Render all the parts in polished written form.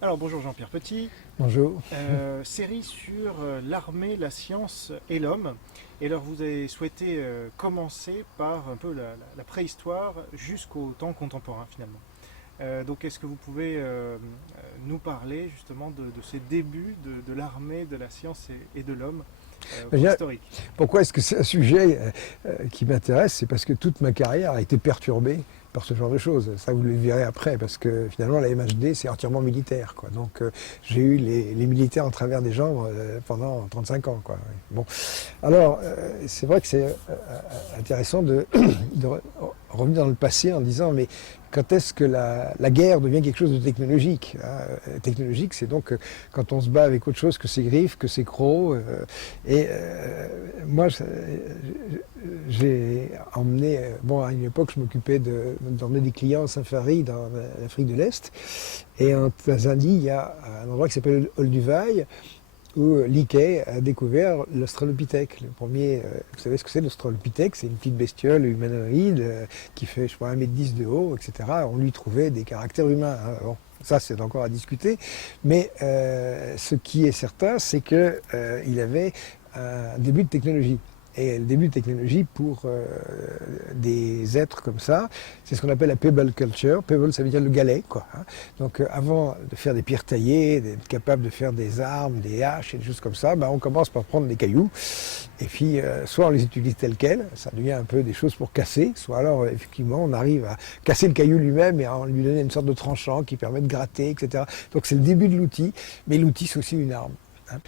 Alors bonjour Jean-Pierre Petit. Bonjour. Série sur l'armée, la science et l'homme. Et alors vous avez souhaité commencer par un peu la préhistoire jusqu'au temps contemporain finalement. Donc est-ce que vous pouvez nous parler justement de ces débuts de l'armée, de la science et de l'homme historique? Pourquoi est-ce que c'est un sujet qui m'intéresse? C'est parce que toute ma carrière a été perturbée par ce genre de choses. Ça, vous le verrez après, parce que finalement, la MHD, c'est entièrement militaire, quoi. Donc, j'ai eu les militaires en travers des jambes pendant 35 ans, quoi. Bon. Alors, c'est vrai que c'est intéressant de revenir dans le passé en disant, mais quand est-ce que la guerre devient quelque chose de technologique, hein? Technologique, c'est donc quand on se bat avec autre chose que ses griffes, que ses crocs. Moi, j'ai emmené, bon, à une époque, je m'occupais d'emmener des clients en safari dans l'Afrique de l'Est. Et en Tanzanie, il y a un endroit qui s'appelle Olduvai, où Leakey a découvert l'Australopithèque. Le premier, vous savez ce que c'est l'Australopithèque? C'est une petite bestiole humanoïde qui fait, je crois, 1,10 m de haut, etc. On lui trouvait des caractères humains. Hein. Bon, ça, c'est encore à discuter. Mais ce qui est certain, c'est qu'il avait un début de technologie. Et le début de technologie pour des êtres comme ça, c'est ce qu'on appelle la pebble culture. Pebble, ça veut dire le galet, quoi. Hein. Donc avant de faire des pierres taillées, d'être capable de faire des armes, des haches et des choses comme ça, on commence par prendre des cailloux. Et puis, soit on les utilise tels quels, ça devient un peu des choses pour casser, soit alors, effectivement, on arrive à casser le caillou lui-même et à lui donner une sorte de tranchant qui permet de gratter, etc. Donc c'est le début de l'outil, mais l'outil, c'est aussi une arme. Hein.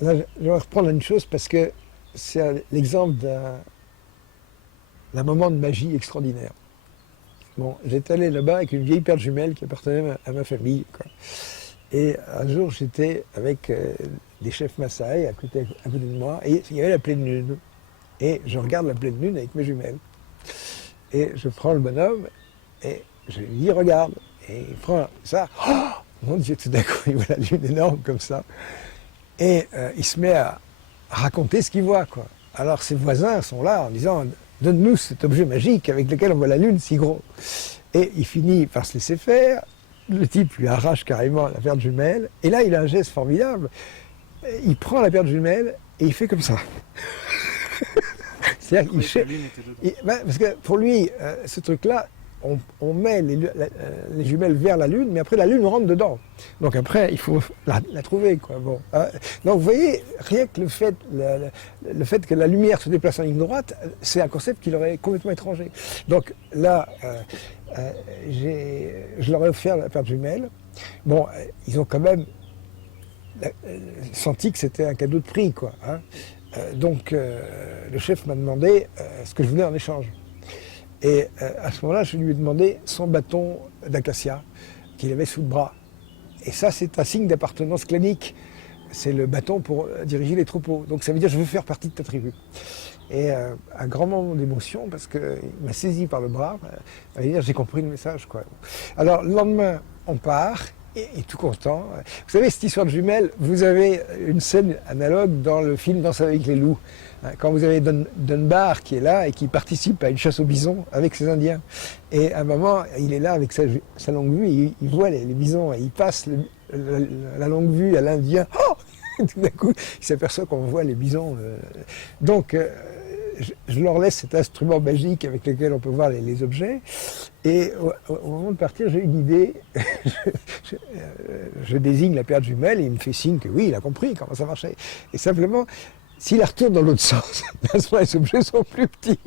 Là, je vais reprendre une chose parce que c'est l'exemple d'un moment de magie extraordinaire. Bon, j'étais allé là-bas avec une vieille paire de jumelles qui appartenait à ma famille, quoi. Et un jour, j'étais avec des chefs Maasai à côté de moi, et il y avait la pleine lune. Et je regarde la pleine lune avec mes jumelles. Et je prends le bonhomme, et je lui dis, regarde. Et il prend ça. Oh mon Dieu, tout d'un coup, il voit la lune énorme comme ça. Et il se met à raconter ce qu'il voit, quoi. Alors ses voisins sont là en disant « Donne-nous cet objet magique avec lequel on voit la lune si gros ». Et il finit par se laisser faire. Le type lui arrache carrément la paire de jumelles. Et là, il a un geste formidable. Il prend la paire de jumelles et il fait comme ça. C'est-à-dire qu'il parce que pour lui, ce truc-là, on met les jumelles vers la Lune, mais après la Lune rentre dedans. Donc après, il faut la trouver, quoi. Bon. Donc vous voyez, rien que le fait que la lumière se déplace en ligne droite, c'est un concept qui leur est complètement étranger. Donc là, je leur ai offert la paire de jumelles. Bon, ils ont quand même senti que c'était un cadeau de prix, quoi. Hein. Donc le chef m'a demandé ce que je voulais en échange. Et à ce moment-là, je lui ai demandé son bâton d'acacia qu'il avait sous le bras. Et ça, c'est un signe d'appartenance clanique. C'est le bâton pour diriger les troupeaux. Donc ça veut dire je veux faire partie de ta tribu. Et un grand moment d'émotion, parce qu'il m'a saisi par le bras, il m'a dit j'ai compris le message, quoi. Alors le lendemain, on part, et tout content. Vous savez, cette histoire de jumelles, vous avez une scène analogue dans le film Danse avec les loups. Quand vous avez Dunbar qui est là et qui participe à une chasse au bison avec ses Indiens. Et à un moment, il est là avec sa longue vue, et il voit les bisons, et il passe la longue vue à l'Indien. Oh tout d'un coup, il s'aperçoit qu'on voit les bisons. Donc, je leur laisse cet instrument magique avec lequel on peut voir les objets. Et au moment de partir, j'ai une idée. Je désigne la paire de jumelles et il me fait signe que oui, il a compris comment ça marchait. Et simplement, s'il la retourne dans l'autre sens, les objets sont plus petits.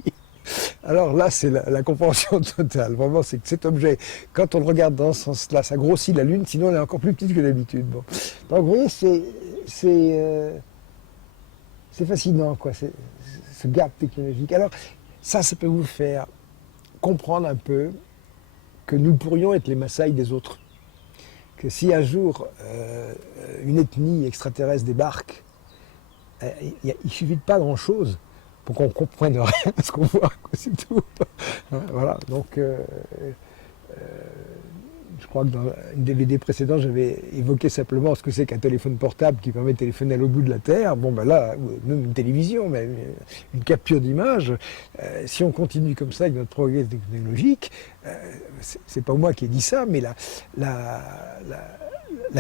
Alors là, c'est la compréhension totale. Vraiment, c'est que cet objet, quand on le regarde dans ce sens-là, ça grossit la Lune, sinon elle est encore plus petite que d'habitude. Bon. Donc vous voyez, c'est fascinant, quoi, ce gap technologique. Alors, ça peut vous faire comprendre un peu que nous pourrions être les Maasai des autres. Que si un jour une ethnie extraterrestre débarque, il ne suffit de pas grand-chose pour qu'on comprenne rien à ce qu'on voit, c'est tout. Voilà, donc je crois que dans une DVD précédente, j'avais évoqué simplement ce que c'est qu'un téléphone portable qui permet de téléphoner à l'autre bout de la Terre. Bon, ben là, même une télévision, mais une capture d'image. Si on continue comme ça avec notre progrès technologique, c'est pas moi qui ai dit ça, mais la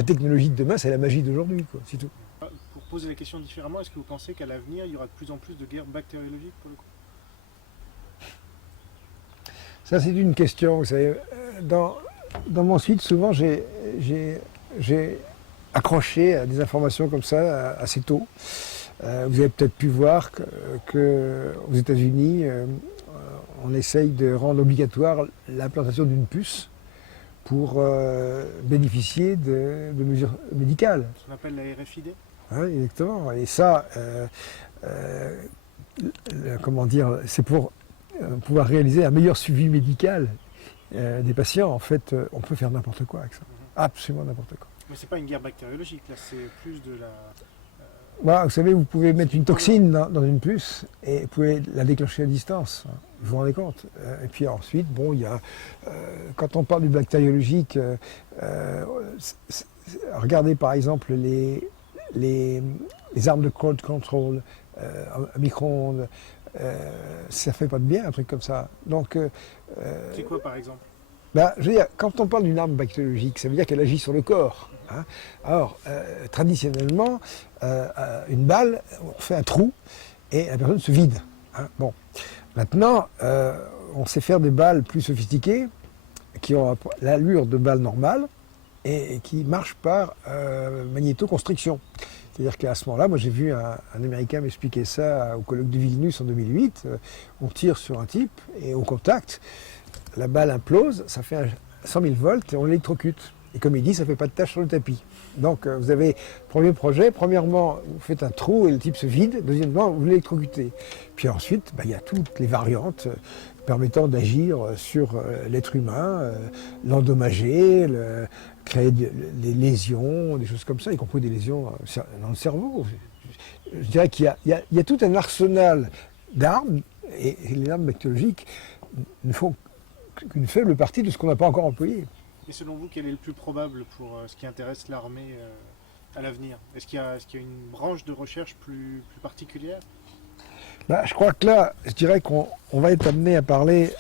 technologie de demain, c'est la magie d'aujourd'hui, quoi, c'est tout. Pour poser la question différemment, est-ce que vous pensez qu'à l'avenir, il y aura de plus en plus de guerres bactériologiques pour le coup? Ça, c'est une question. Vous savez, dans mon site, souvent, j'ai accroché à des informations comme ça assez tôt. Vous avez peut-être pu voir qu'aux États-Unis, on essaye de rendre obligatoire l'implantation d'une puce pour bénéficier de mesures médicales. Ce qu'on appelle la RFID. Oui, exactement. Et ça, comment dire, c'est pour pouvoir réaliser un meilleur suivi médical des patients. En fait, on peut faire n'importe quoi avec ça. Absolument n'importe quoi. Mais c'est pas une guerre bactériologique, là, c'est plus de la... Bah, vous savez, vous pouvez mettre une toxine dans une puce et vous pouvez la déclencher à distance. Vous vous rendez compte? Et puis ensuite, bon, il y a, quand on parle du bactériologique, regardez par exemple les armes de crowd control, à micro-ondes. Ça fait pas de bien un truc comme ça. Donc, c'est quoi par exemple? bah, je veux dire, quand on parle d'une arme bactériologique, ça veut dire qu'elle agit sur le corps. Hein. Alors, traditionnellement, une balle, on fait un trou et la personne se vide. Hein. Bon. Maintenant, on sait faire des balles plus sophistiquées qui ont l'allure de balles normales et qui marchent par magnétoconstriction. C'est-à-dire qu'à ce moment-là, moi j'ai vu un Américain m'expliquer ça au colloque de Vilnius en 2008. On tire sur un type et au contact, la balle implose, ça fait 100 000 volts et on l'électrocute. Et comme il dit, ça ne fait pas de tache sur le tapis. Donc vous avez, premier projet, premièrement, vous faites un trou et le type se vide. Deuxièmement, vous l'électrocutez. Puis ensuite, il y a toutes les variantes permettant d'agir sur l'être humain, l'endommager, créer des lésions, des choses comme ça, y compris des lésions dans le cerveau. Je dirais qu'il y a tout un arsenal d'armes, et les armes bactériologiques ne font qu'une faible partie de ce qu'on n'a pas encore employé. Et selon vous, quel est le plus probable pour ce qui intéresse l'armée à l'avenir? Est-ce qu'il y a une branche de recherche plus particulière? Bah, je crois que là, je dirais qu'on va être amené à parler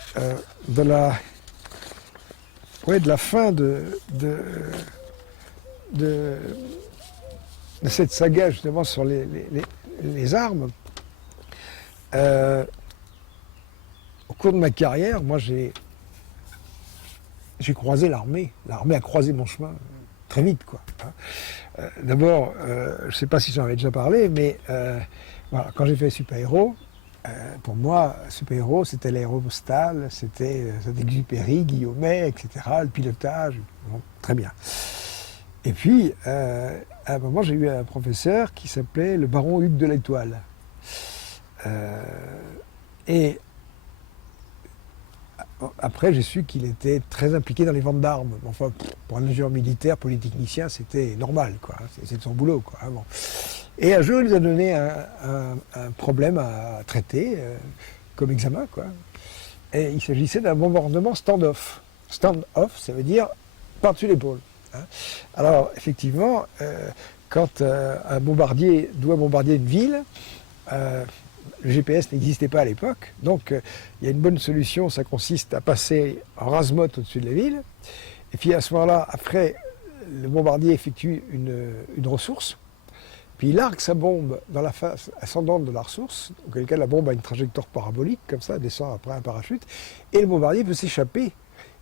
de la fin de cette saga justement sur les armes. Au cours de ma carrière, moi j'ai croisé l'armée. L'armée a croisé mon chemin très vite, quoi. D'abord, je ne sais pas si j'en avais déjà parlé, mais voilà, quand j'ai fait Super Héros, pour moi, Super Héros, c'était l'aérostal, c'était Saint-Exupéry, Guillaumet, etc., le pilotage, bon, très bien. Et puis, à un moment, j'ai eu un professeur qui s'appelait le baron Hugues de l'Étoile. Et après, j'ai su qu'il était très impliqué dans les ventes d'armes. Enfin, pour un ingénieur militaire, polytechnicien, c'était normal, quoi. C'est son boulot, quoi. Bon. Et un jour, il nous a donné un problème à traiter comme examen, quoi. Et il s'agissait d'un bombardement stand-off. Stand-off, ça veut dire par-dessus l'épaule. Hein. Alors, effectivement, quand un bombardier doit bombarder une ville, le GPS n'existait pas à l'époque, donc il y a une bonne solution, ça consiste à passer en rase-motte au-dessus de la ville, et puis à ce moment-là, après, le bombardier effectue une ressource, puis il largue sa bombe dans la face ascendante de la ressource, auquel cas la bombe a une trajectoire parabolique, comme ça, elle descend après un parachute, et le bombardier peut s'échapper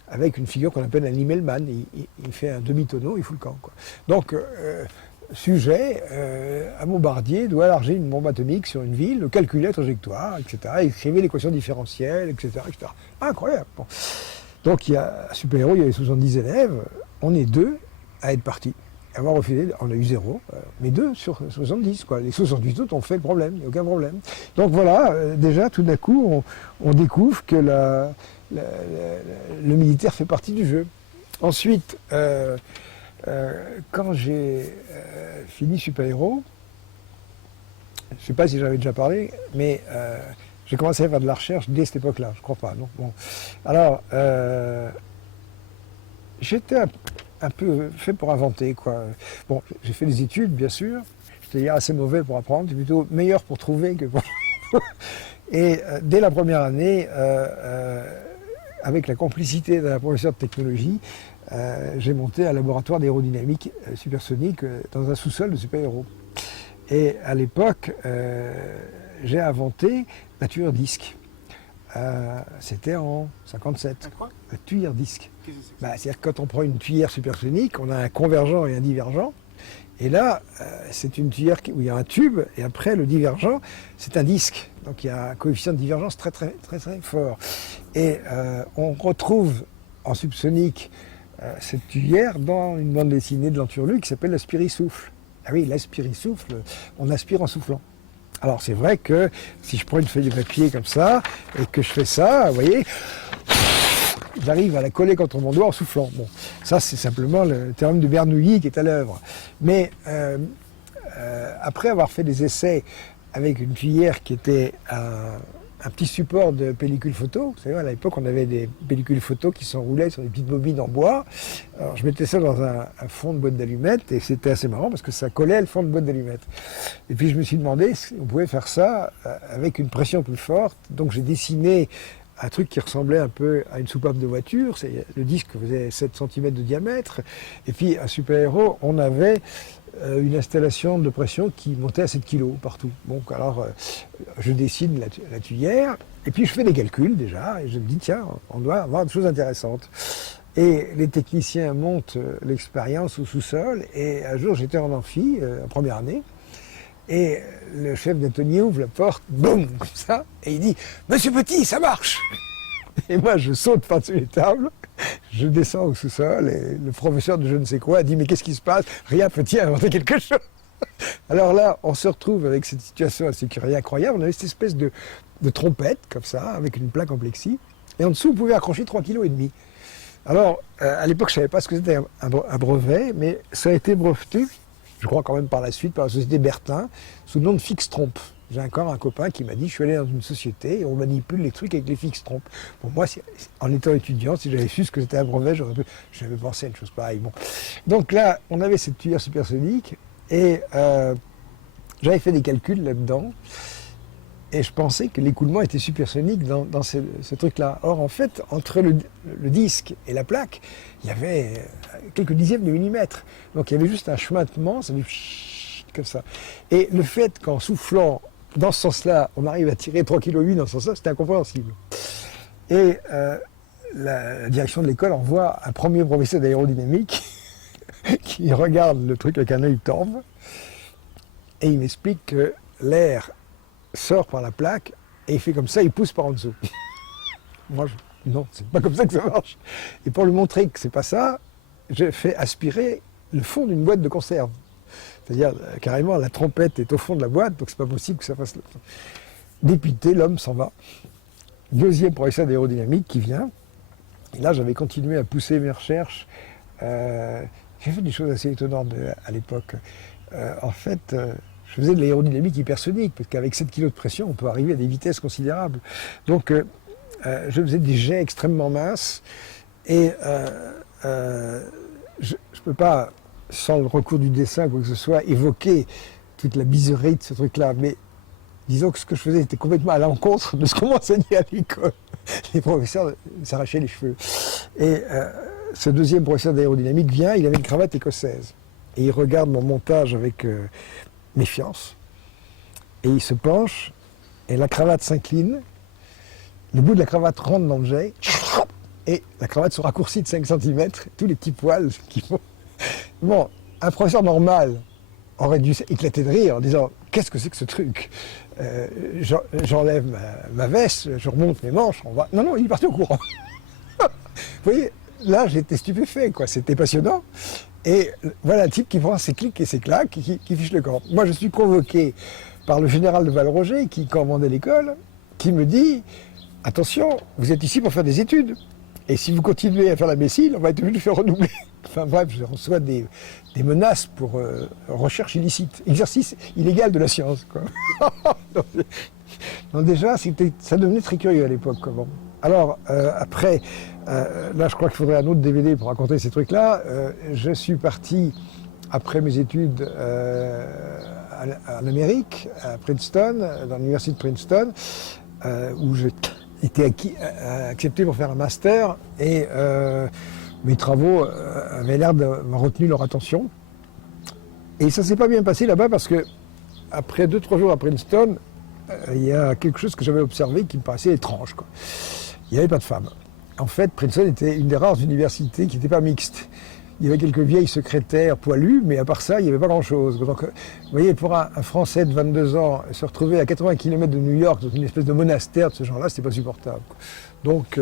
avec une figure qu'on appelle un Immelmann, il fait un demi-tonneau, il fout le camp, quoi. Donc, sujet, un bombardier doit larger une bombe atomique sur une ville, calculer la trajectoire, etc., écrivait l'équation différentielle, etc., etc. Incroyable. Bon. Donc, il y a un Super Héros, il y avait 70 élèves, on est 2 à être partis. Avoir refusé, on a eu 0, mais 2 sur 70, quoi. Les 78 autres ont fait le problème, il n'y a aucun problème. Donc voilà, déjà, tout d'un coup, on découvre que le militaire fait partie du jeu. Ensuite, quand j'ai fini Super Héros, je ne sais pas si j'avais déjà parlé, mais j'ai commencé à faire de la recherche dès cette époque-là, je crois pas, non. Bon. Alors, j'étais un peu fait pour inventer, quoi. Bon, j'ai fait des études, bien sûr. J'étais assez mauvais pour apprendre, j'étais plutôt meilleur pour trouver que pour... Et dès la première année, avec la complicité d'un professeur de technologie, j'ai monté un laboratoire d'aérodynamique supersonique dans un sous-sol de super-héros. Et à l'époque, j'ai inventé la tuyère disque. C'était en 57. La tuyère disque. Qu'est-ce que c'est que ça? C'est-à-dire que quand on prend une tuyère supersonique, on a un convergent et un divergent. Et là, c'est une tuyère où il y a un tube, et après le divergent, c'est un disque. Donc il y a un coefficient de divergence très très très très fort. Et on retrouve en subsonique cette tuyère dans une bande dessinée de Lanturlu qui s'appelle l'aspiri-souffle. Ah oui, l'aspiri-souffle, on aspire en soufflant. Alors c'est vrai que si je prends une feuille de papier comme ça, et que je fais ça, vous voyez, j'arrive à la coller contre mon doigt en soufflant. Bon, ça c'est simplement le théorème de Bernoulli qui est à l'œuvre. Mais après avoir fait des essais avec une tuyère qui était un petit support de pellicule photo, vous savez, à l'époque on avait des pellicules photo qui s'enroulaient sur des petites bobines en bois. Alors je mettais ça dans un fond de boîte d'allumettes et c'était assez marrant parce que ça collait le fond de boîte d'allumettes. Et puis je me suis demandé si on pouvait faire ça avec une pression plus forte. Donc j'ai dessiné un truc qui ressemblait un peu à une soupape de voiture. Le disque faisait 7 cm de diamètre. Et puis, à super-héros, on avait une installation de pression qui montait à 7 kg partout. Donc, alors, je dessine la tuyère, et puis je fais des calculs déjà, et je me dis, tiens, on doit avoir des choses intéressantes. Et les techniciens montent l'expérience au sous-sol, et un jour, j'étais en amphi, en première année, et le chef d'atelier ouvre la porte, boum, comme ça, et il dit « Monsieur Petit, ça marche !» Et moi, je saute par-dessus les tables, je descends au sous-sol, et le professeur de je ne sais quoi dit « Mais qu'est-ce qui se passe ? Rien, Petit a inventé quelque chose !» Alors là, on se retrouve avec cette situation assez curieuse, incroyable. On avait cette espèce de trompette, comme ça, avec une plaque en plexi, et en dessous, on pouvait accrocher 3,5 kg. Alors, à l'époque, je ne savais pas ce que c'était un brevet, mais ça a été breveté, je crois quand même par la suite, par la société Bertin, sous le nom de fixe-trompe. J'ai encore un copain qui m'a dit, je suis allé dans une société et on manipule les trucs avec les fixe-trompes. Bon, moi, en étant étudiant, si j'avais su ce que c'était un brevet, j'avais pensé à une chose pareille. Bon. Donc là, on avait cette tuyère supersonique et j'avais fait des calculs là-dedans et je pensais que l'écoulement était supersonique dans ce truc-là. Or, en fait, entre le disque et la plaque, il y avait quelques dixièmes de millimètre. Donc il y avait juste un chemintement, ça fait comme ça. Et le fait qu'en soufflant dans ce sens-là, on arrive à tirer 3,8 kg dans ce sens-là, c'était incompréhensible. Et la direction de l'école envoie un premier professeur d'aérodynamique qui regarde le truc avec un œil torve et il m'explique que l'air sort par la plaque et il fait comme ça, il pousse par en dessous. Moi, non, c'est pas comme ça que ça marche. Et pour lui montrer que c'est pas ça, j'ai fait aspirer le fond d'une boîte de conserve. C'est-à-dire, carrément, la trompette est au fond de la boîte, donc c'est pas possible que ça fasse... Dépité, l'homme s'en va. Deuxième professeur d'aérodynamique qui vient. Et là, j'avais continué à pousser mes recherches. J'ai fait des choses assez étonnantes à l'époque. En fait, je faisais de l'aérodynamique hypersonique, parce qu'avec 7 kg de pression, on peut arriver à des vitesses considérables. Donc, je faisais des jets extrêmement minces, et je ne peux pas, sans le recours du dessin, quoi que ce soit, évoquer toute la bizarrerie de ce truc-là. Mais disons que ce que je faisais était complètement à l'encontre de ce qu'on m'enseignait à l'école. Les professeurs s'arrachaient les cheveux. Et ce deuxième professeur d'aérodynamique vient, il avait une cravate écossaise. Et il regarde mon montage avec méfiance. Et il se penche, et la cravate s'incline, le bout de la cravate rentre dans le jet, et la cravate se raccourcit de 5 cm, tous les petits poils qui font... Bon, un professeur normal aurait dû éclater de rire en disant « Qu'est-ce que c'est que ce truc J'enlève ma veste, je remonte mes manches, on va... » Non, non, il est parti au courant. Vous voyez, là, j'étais stupéfait, quoi. C'était passionnant. Et voilà un type qui prend ses clics et ses claques, qui fiche le camp. Moi, je suis convoqué par le général de Valroger, qui commandait l'école, qui me dit « Attention, vous êtes ici pour faire des études. Et si vous continuez à faire la l'imbécile, on va être obligé de faire redoubler. » Enfin bref, je reçois des menaces pour recherche illicite, exercice illégal de la science, quoi. Donc déjà, ça devenait très curieux à l'époque. Bon. Alors, après, là, je crois qu'il faudrait un autre DVD pour raconter ces trucs-là. Je suis parti, après mes études en Amérique, à Princeton, dans l'université de Princeton, où j'ai été accepté pour faire un master. Et mes travaux avaient l'air d'avoir retenu leur attention. Et ça ne s'est pas bien passé là-bas parce que, après 2-3 jours à Princeton, il y a quelque chose que j'avais observé qui me paraissait étrange, quoi. Il n'y avait pas de femmes. En fait, Princeton était une des rares universités qui n'était pas mixte. Il y avait quelques vieilles secrétaires poilues, mais à part ça, il n'y avait pas grand-chose. Donc, vous voyez, pour un Français de 22 ans, se retrouver à 80 km de New York, dans une espèce de monastère de ce genre-là, c'était pas supportable, quoi. Donc,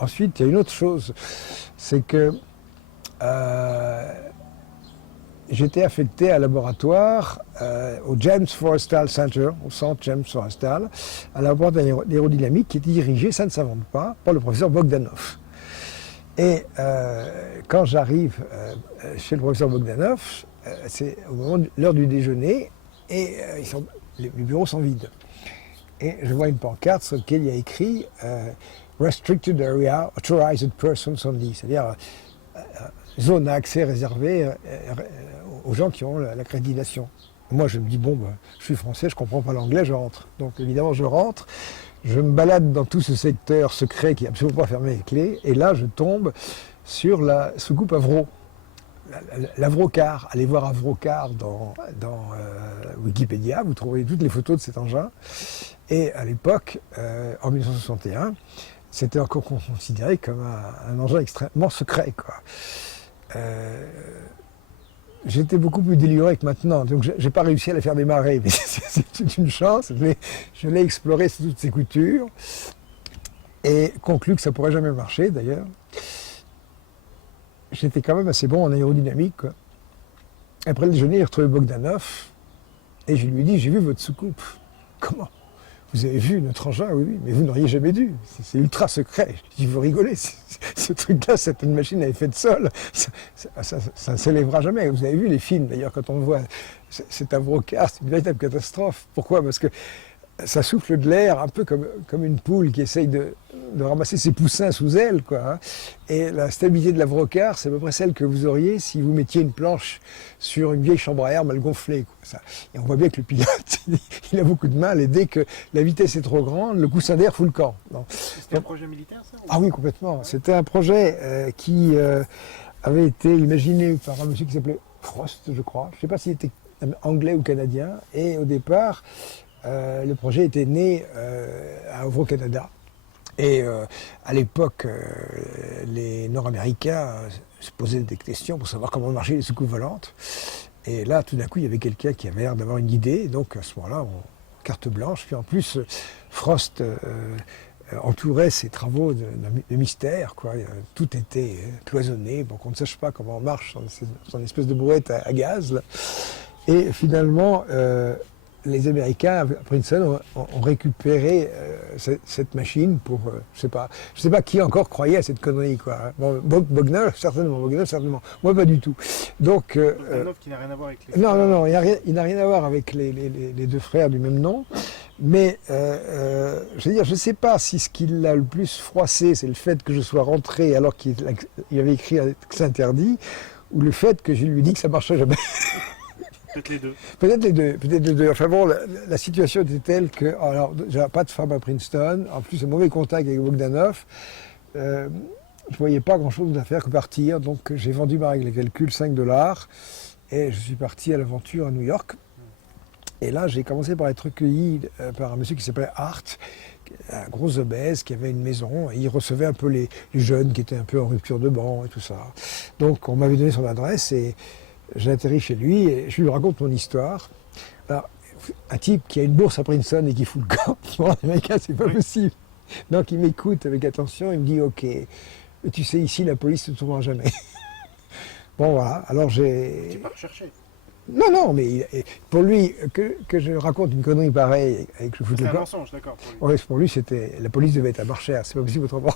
ensuite, il y a une autre chose, c'est que j'étais affecté à un laboratoire au James Forrestal Center, au centre James Forrestal, à un laboratoire d'aérodynamique qui était dirigé, ça ne s'invente pas, par le professeur Bogdanov. Et quand j'arrive chez le professeur Bogdanov, c'est au moment de l'heure du déjeuner, et les bureaux sont vides. Et je vois une pancarte sur laquelle il y a écrit Restricted Area, Authorized Persons Only, c'est-à-dire zone à accès réservée aux gens qui ont l'accréditation. Moi, je me dis, bon, je suis français, je ne comprends pas l'anglais, je rentre. Donc, évidemment, je rentre, je me balade dans tout ce secteur secret qui n'est absolument pas fermé avec clé, et là, je tombe sur la soucoupe Avro, l'Avrocar. Allez voir Avrocar dans Wikipédia, vous trouverez toutes les photos de cet engin. Et à l'époque, en 1961, c'était encore considéré comme un engin extrêmement secret, quoi. J'étais beaucoup plus déluré que maintenant, donc j'ai pas réussi à la faire démarrer, mais c'est une chance. Je l'ai exploré sous toutes ses coutures et conclu que ça pourrait jamais marcher d'ailleurs. J'étais quand même assez bon en aérodynamique, quoi. Après le déjeuner, j'ai retrouvé Bogdanov et je lui ai dit, j'ai vu votre soucoupe. Comment? Vous avez vu notre engin? Oui, oui, mais vous n'auriez jamais dû. C'est ultra secret. Je dis, vous rigolez, ce truc-là, c'est une machine à effet de sol. Ça ne s'élèvera jamais. Vous avez vu les films, d'ailleurs, quand on voit cet Avrocar, c'est une véritable catastrophe. Pourquoi? Parce que ça souffle de l'air un peu comme une poule qui essaye de ramasser ses poussins sous elle, quoi, hein. Et la stabilité de l'Avrocar, c'est à peu près celle que vous auriez si vous mettiez une planche sur une vieille chambre à air mal gonflée, quoi, ça. Et on voit bien que le pilote, il a beaucoup de mal, et dès que la vitesse est trop grande, le coussin d'air fout le camp. C'était un projet militaire, ça? Ah oui, complètement. C'était un projet qui avait été imaginé par un monsieur qui s'appelait Frost, je crois. Je ne sais pas s'il était anglais ou canadien. Et au départ, le projet était né à Ovro, Canada. Et à l'époque, les Nord-Américains se posaient des questions pour savoir comment marchaient les soucoupes volantes. Et là, tout d'un coup, il y avait quelqu'un qui avait l'air d'avoir une idée. Et donc, à ce moment-là, carte blanche. Puis en plus, Frost entourait ses travaux de mystère, quoi. Tout était cloisonné pour qu'on ne sache pas comment marche son espèce de brouette à gaz, là. Et finalement, les Américains à Princeton ont récupéré cette machine pour, je sais pas qui encore croyait à cette connerie, quoi. Bon, Bogdanov, certainement. Moi, pas du tout. Donc, Bogdanov qui n'a rien à voir avec les... Non, il n'a rien à voir avec les deux frères du même nom. Mais, je veux dire, je ne sais pas si ce qui l'a le plus froissé, c'est le fait que je sois rentré alors qu'il avait écrit que c'est interdit, ou le fait que je lui ai dit que ça ne marcherait jamais. Peut-être les deux. Peut-être les deux. Enfin bon, la situation était telle que, alors, j'avais pas de femme à Princeton, en plus un mauvais contact avec Bogdanov, je ne voyais pas grand-chose à faire que partir, donc j'ai vendu ma règle de calcul, $5, et je suis parti à l'aventure à New York. Et là, j'ai commencé par être recueilli par un monsieur qui s'appelait Hart, un gros obèse, qui avait une maison, et il recevait un peu les jeunes qui étaient un peu en rupture de banc et tout ça. Donc on m'avait donné son adresse, et j'ai atterri chez lui et je lui raconte mon histoire. Alors, un type qui a une bourse à Princeton et qui fout le camp, pour un Américain, c'est pas possible. Donc il m'écoute avec attention, il me dit, ok, tu sais, ici, la police ne te trouvera jamais. Bon, voilà, alors j'ai... Tu n'es pas recherché. Non, mais pour lui, que je raconte une connerie pareille et que je foute le camp... C'est un mensonge, d'accord. Pour lui, c'était... La police devait être à Marchères, c'est pas possible autrement.